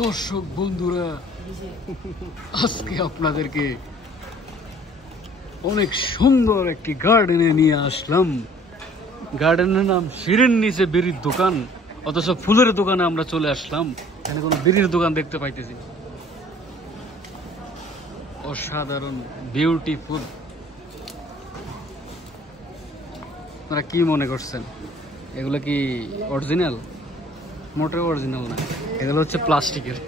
দর্শক বন্ধুরা, আজকে আপনাদেরকে অনেক সুন্দর একটি গার্ডেনে নিয়ে আসলাম। গার্ডেনের নাম শিরের নিচে বেরির দোকান, অথচ ফুলের দোকানে আমরা চলে আসলাম। এখানে কোনো বেরির দোকান দেখতে পাইতেছি। অসাধারণ, বিউটিফুল। আপনারা কি মনে করছেন এগুলো কি অরিজিনাল? মোটেও অরিজিনাল না, এগুলো হচ্ছে প্লাস্টিকের।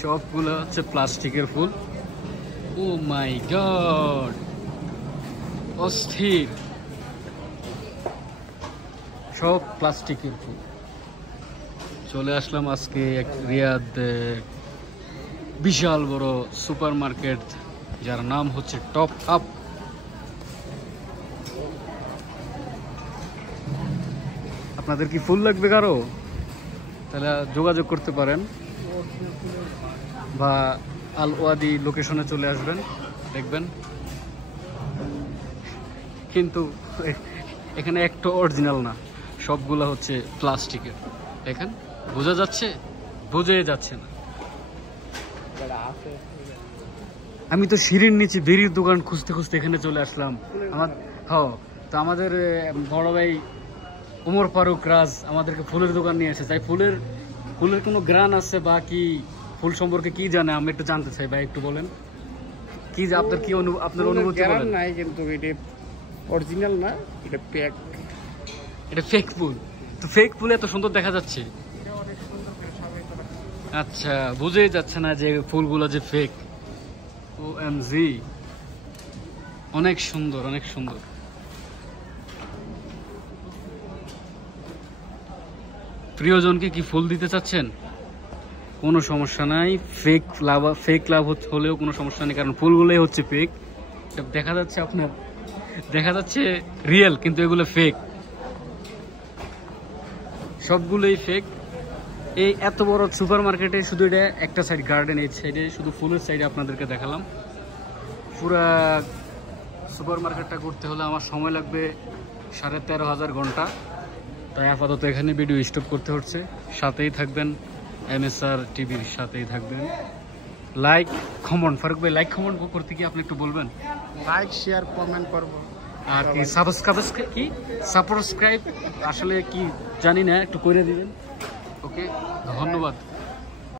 সবগুলো হচ্ছে প্লাস্টিকের ফুল। ও মাই গড, অস্থির। সব প্লাস্টিকের ফুল। চলে আসলাম আজকে এক রিয়াদ বিশাল বড় সুপার মার্কেট, যার নাম হচ্ছে টপ আপ। আপনাদের কি ফুল লাগবে কারো? তাহলে যোগাযোগ করতে পারেন, বা আল ওয়াদি লোকেশনে চলে আসবেন, দেখবেন। কিন্তু এখানে একটা অরিজিনাল না, সবগুলো হচ্ছে প্লাস্টিকের। দেখেন, বোঝা যাচ্ছে? বোঝাই যাচ্ছে না। আমি তো সিঁড়ির নিচে বেরির দোকান খুঁজতে খুঁজতে এখানে চলে আসলাম। তো আমাদের বড় ভাই ওমর ফারুক রাজ আমাদেরকে ফুলের দোকান নিয়ে এসেছে। তাই ফুলের কোনো গ্রান আছে বা কি ফুল সম্পর্কে কি জানে আমি একটু জানতে চাই। ভাই একটু বলেন, কি যে আপনার কি আপনার অনুভূতি বলেন। নাই, কিন্তু এটা অরিজিনাল না, এটা ফেক। এটা ফেক ফুল। তো ফেক ফুল এত সুন্দর দেখা যাচ্ছে। আচ্ছা, বুঝেই যাচ্ছে না যে ফুলগুলো যে ফেক। ওএমজি, অনেক সুন্দর, অনেক সুন্দর। প্রিয়জনকে কি ফুল দিতে চাচ্ছেন? কোনো সমস্যা নাই, ফেক লাভ হলেও কোনো সমস্যা নেই, কারণ ফুলগুলোই হচ্ছে ফেক। দেখা যাচ্ছে আপনার, দেখা যাচ্ছে রিয়েল, কিন্তু এগুলো ফেক, সবগুলোই ফেক। এই এত বড় সুপার মার্কেটে শুধু এটা একটা সাইড গার্ডেন, এই সাইডে শুধু ফুলের সাইডে আপনাদেরকে দেখালাম। পুরা সুপার মার্কেটটা করতে হলে আমার সময় লাগবে 13,500 ঘন্টা। তাই আপাতত এখানে ভিডিও স্টপ করতে হচ্ছে। সাথেই থাকবেন, MSR টিভির সাথেই থাকবেন। লাইক কমেন্ট, ফারুক ভাই লাইক কমেন্ট করতে কি আপনি একটু বলবেন? লাইক শেয়ার কমেন্ট করব। আর কি সাবস্ক্রাইব আসলে কি জানি না, একটু করে দিবেন। ওকে, ধন্যবাদ।